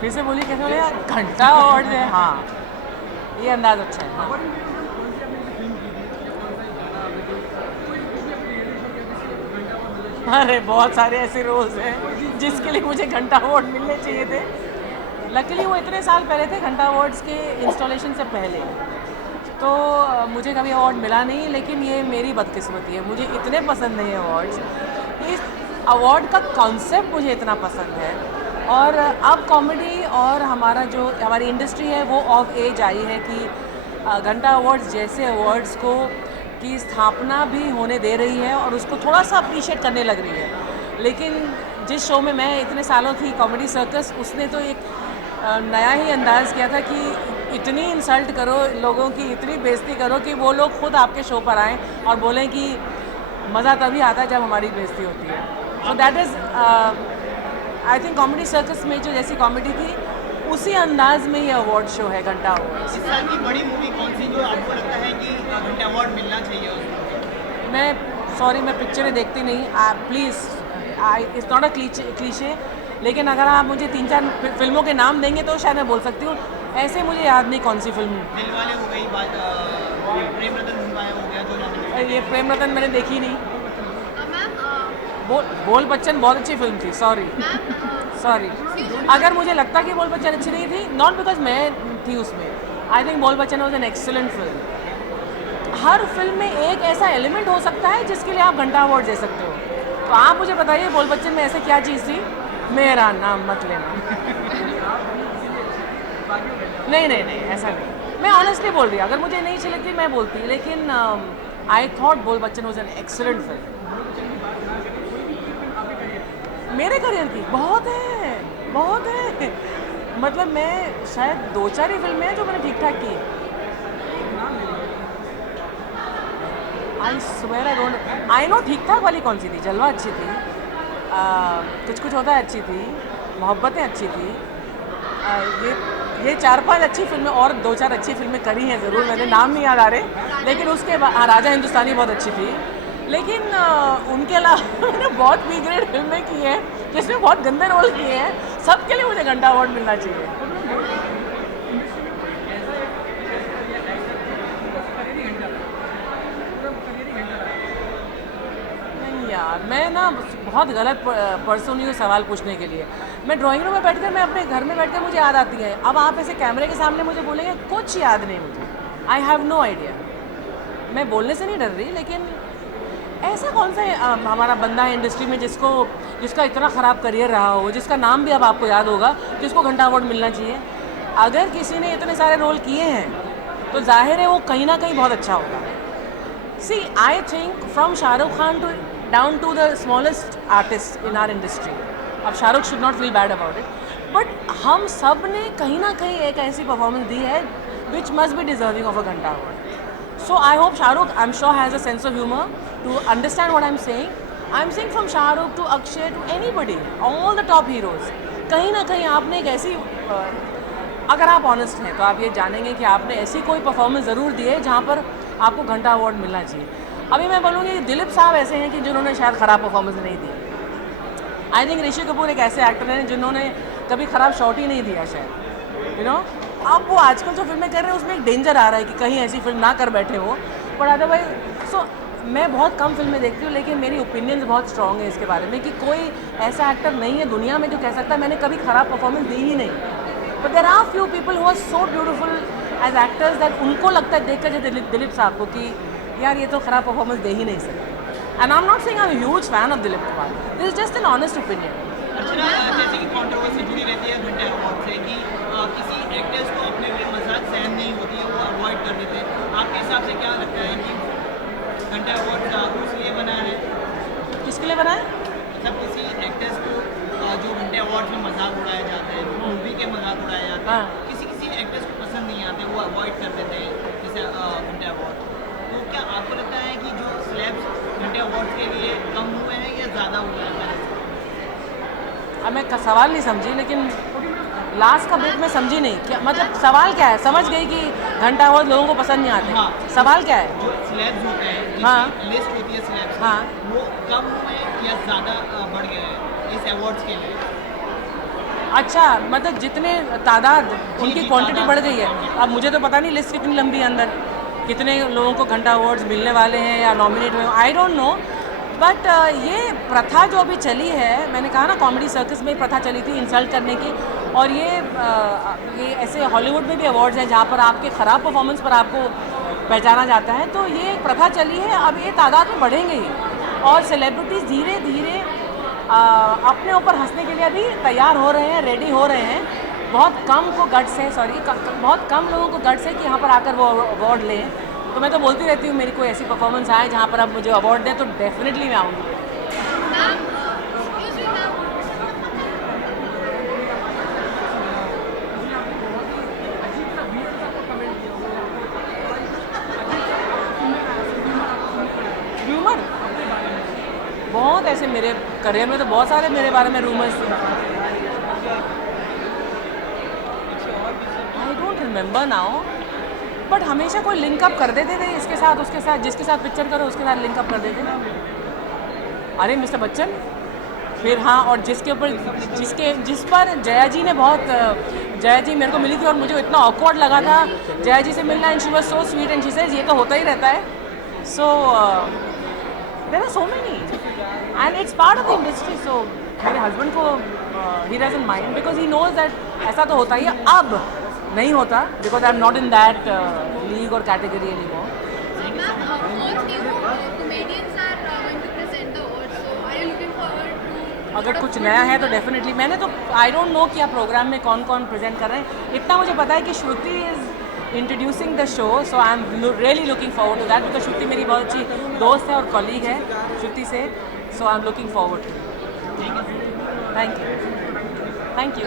फिर से बोलिए कैसे बोले घंटा अवार्ड है। हाँ, ये अंदाज अच्छा है। हाँ। अरे बहुत सारे ऐसे रोल्स हैं जिसके लिए मुझे घंटा अवार्ड मिलने चाहिए थे। लकीली वो इतने साल पहले थे, घंटा अवार्ड्स के इंस्टॉलेशन से पहले, तो मुझे कभी अवार्ड मिला नहीं। लेकिन ये मेरी बदकिस्मती है, मुझे इतने पसंद नहीं अवार्ड्स। इस अवार्ड का कॉन्सेप्ट मुझे इतना पसंद है। और अब कॉमेडी और हमारी इंडस्ट्री है वो ऑफ एज आई है कि घंटा अवार्ड्स जैसे अवार्ड्स को की स्थापना भी होने दे रही है और उसको थोड़ा सा अप्रिशिएट करने लग रही है। लेकिन जिस शो में मैं इतने सालों थी, कॉमेडी सर्कस, उसने तो एक नया ही अंदाज़ किया था कि इतनी इंसल्ट करो लोगों की, इतनी बेइज्जती करो कि वो लोग खुद आपके शो पर आएँ और बोलें कि मज़ा तभी आता है जब हमारी बेइज्जती होती है। So that is I think comedy circus में जो जैसी कॉमेडी थी उसी अंदाज में ये अवार्ड शो है घंटा अवार्ड। इस साल की बड़ी मूवी कौन सी जो आपको लगता है कि घंटा अवार्ड मिलना चाहिए उसको? मैं पिक्चरें देखती नहीं, please, it's not a cliché, लेकिन अगर आप मुझे 3-4 फिल्मों के नाम देंगे तो शायद मैं बोल सकती हूँ। ऐसे मुझे याद नहीं कौन सी फिल्म। दिलवाले हो गई बात, प्रेम रतन हो गया जो नॉमिनेटेड। ये प्रेम रतन मैंने देखी नहीं। बोल बच्चन बहुत अच्छी फिल्म थी। सॉरी अगर मुझे लगता कि बोल बच्चन अच्छी नहीं थी, नॉट बिकॉज मैं थी उसमें। आई थिंक बोल Bachchan was an excellent film. Her film में एक ऐसा एलिमेंट हो सकता है जिसके लिए आप घंटा अवार्ड दे सकते हो। तो आप मुझे बताइए बोल बच्चन में ऐसे क्या चीज़ थी? मेरा नाम मत लेना। नहीं ऐसा नहीं, मैं ऑनेस्टली बोल रही हूँ। अगर मुझे नहीं अच्छी लगती मैं बोलती, लेकिन आई थॉट बोल Bachchan was an excellent film. मेरे करियर की बहुत है। मतलब मैं शायद 2-4 ही फिल्में हैं जो मैंने ठीक ठाक की। I swear I don't, I know ठीक ठाक वाली कौन सी थी। जलवा अच्छी थी, कुछ होता है अच्छी थी, मोहब्बतें अच्छी थी। ये 4-5 अच्छी फिल्में और 2-4 अच्छी फिल्में करी हैं ज़रूर, मैंने नाम नहीं याद आ रहे। लेकिन उसके बाद राजा हिंदुस्तानी बहुत अच्छी थी। लेकिन उनके अलावा मैंने बहुत बी ग्रेड फिल्में की हैं जिसमें बहुत गंदे रोल किए हैं। सबके लिए मुझे घंटा अवार्ड मिलना चाहिए। नहीं यार, मैं ना बहुत गलत पर्सन हूँ सवाल पूछने के लिए। मैं ड्राइंग रूम में बैठकर, मैं अपने घर में बैठकर मुझे याद आती है। अब आप ऐसे कैमरे के सामने मुझे बोलेंगे, कुछ याद नहीं मुझे। I have no idea. मैं बोलने से नहीं डर रही, लेकिन ऐसा कौन सा हमारा बंदा है इंडस्ट्री में जिसका इतना ख़राब करियर रहा हो, जिसका नाम भी अब आपको याद होगा, जिसको घंटा अवार्ड मिलना चाहिए। अगर किसी ने इतने सारे रोल किए हैं तो जाहिर है वो कहीं ना कहीं बहुत अच्छा होगा। See I think from Shahrukh Khan to down to the smallest artist in our industry, अब Shahrukh should not feel bad about it, but हम सब ने कहीं ना कहीं एक ऐसी परफॉर्मेंस दी है which must be deserving of a घंटा award. So I hope Shahrukh, I'm sure, has a sense of humor to understand what I'm saying. I'm saying from Shahrukh to Akshay to anybody, all the top heroes. कहीं ना कहीं आपने एक ऐसी, अगर आप honest हैं तो आप ये जानेंगे कि आपने ऐसी कोई परफॉर्मेंस ज़रूर दी है जहाँ पर आपको घंटा अवार्ड मिलना चाहिए। अभी मैं बोलूँगी कि दिलीप साहब ऐसे हैं कि जिन्होंने शायद ख़राब परफॉर्मेंस नहीं दी। आई थिंक ऋषि कपूर एक ऐसे एक्टर हैं जिन्होंने कभी ख़राब शॉट ही नहीं दिया शायद, यू नो। अब वो आजकल जो फिल्में कर रहे हैं उसमें एक डेंजर आ रहा है कि कहीं ऐसी फिल्म ना कर बैठे हो। बट अदरवाइज सो मैं बहुत कम फिल्में देखती हूँ, लेकिन मेरी ओपिनियंस बहुत स्ट्रॉन्ग है इसके बारे में कि कोई ऐसा एक्टर नहीं है दुनिया में जो कह सकता है मैंने कभी ख़राब परफॉर्मेंस दी ही नहीं। But there are few people who are so beautiful as actors that उनको लगता है देख कर जैसे दिलीप साहब को कि यार ये तो ख़राब परफॉर्मेंस दे ही नहीं सकते। And I am not saying I am huge fan of Dilip Kumar, this is just an honest opinion. अच्छा, जैसे कि कंट्रोवर्सी जुड़ी रहती है घंटा अवार्ड से कि किसी एक्टर्स को अपने लिए मजाक सहन नहीं होती है, वो अवॉइड कर देते हैं। आपके हिसाब से क्या लगता है कि घंटा अवार्ड इसलिए बना है? किसके लिए बना है? मतलब किसी एक्टर्स को जो घंटे अवार्ड में मजाक उड़ाया जाता है, मूवी के मजाक उड़ाए जाते हैं, किसी एक्टर्स को पसंद नहीं आते, वो अवॉइड कर देते हैं जैसे घंटे अवार्ड। तो क्या आपको लगता है कि जो स्लैब्स घंटे अवार्ड के लिए कम हुए हैं या ज़्यादा हुए हैं? अब मैं सवाल नहीं समझी, लेकिन लास्ट का ब्रेक में समझी नहीं। क्या मतलब सवाल क्या है? समझ गई कि घंटा अवार्ड लोगों को पसंद नहीं आते। हाँ। सवाल क्या है? जो सिलेब्स होते हैं, हाँ। लिस्ट होती है सिलेब्स, हाँ। वो कम हुए या ज़्यादा बढ़ गए हैं इस अवार्ड्स के लिए? अच्छा, मतलब जितने तादाद उनकी जी, क्वांटिटी तादाद बढ़ गई है। अब मुझे तो पता नहीं लिस्ट कितनी लंबी है अंदर, कितने लोगों को घंटा अवार्ड्स मिलने वाले हैं या नॉमिनेट हुए, आई डोंट नो। बट ये प्रथा जो अभी चली है, मैंने कहा ना कॉमेडी सर्कस में प्रथा चली थी इंसल्ट करने की, और ये ऐसे हॉलीवुड में भी अवार्ड्स हैं जहाँ पर आपके ख़राब परफॉर्मेंस पर आपको पहचाना जाता है। तो ये एक प्रथा चली है, अब ये तादाद में बढ़ेंगे ही, और सेलिब्रिटीज़ धीरे धीरे अपने ऊपर हंसने के लिए अभी तैयार हो रहे हैं, रेडी हो रहे हैं। बहुत कम को गट्स है, बहुत कम लोगों को गट्स है कि यहाँ पर आकर वो अवार्ड लें। तो मैं तो बोलती रहती हूँ मेरी कोई ऐसी परफॉर्मेंस आए जहाँ पर आप मुझे अवार्ड दें तो डेफिनेटली मैं आऊँगी। रूमर बहुत ऐसे मेरे करियर में तो बहुत सारे मेरे बारे में रूमर्स थे। I don't remember now, but हमेशा कोई लिंक अप कर देते थे इसके साथ उसके साथ, जिसके साथ पिक्चर करो उसके साथ लिंक अप कर देते थे। अरे मिस्टर बच्चन, फिर हाँ, और जिस पर जया जी ने जया जी मेरे को मिली थी और मुझे इतना ऑकवर्ड लगा था जया जी से मिलना, and she was so sweet and she says ये तो होता ही रहता है। So there are so many and it's part of the industry. So मेरे हस्बैंड को he doesn't mind because he knows that ऐसा तो होता ही है। अब नहीं होता because I am not in that league और कैटेगरी एनी मोर। अगर कुछ नया है तो डेफिनेटली, मैंने तो आई डोंट नो कि आप प्रोग्राम में कौन कौन प्रेजेंट कर रहे हैं। इतना मुझे पता है कि Shruti is introducing the show, so I am really looking forward to that because Shruti मेरी बहुत अच्छी दोस्त है और कॉलीग है श्रुति से, so I am looking forward to. Thank you.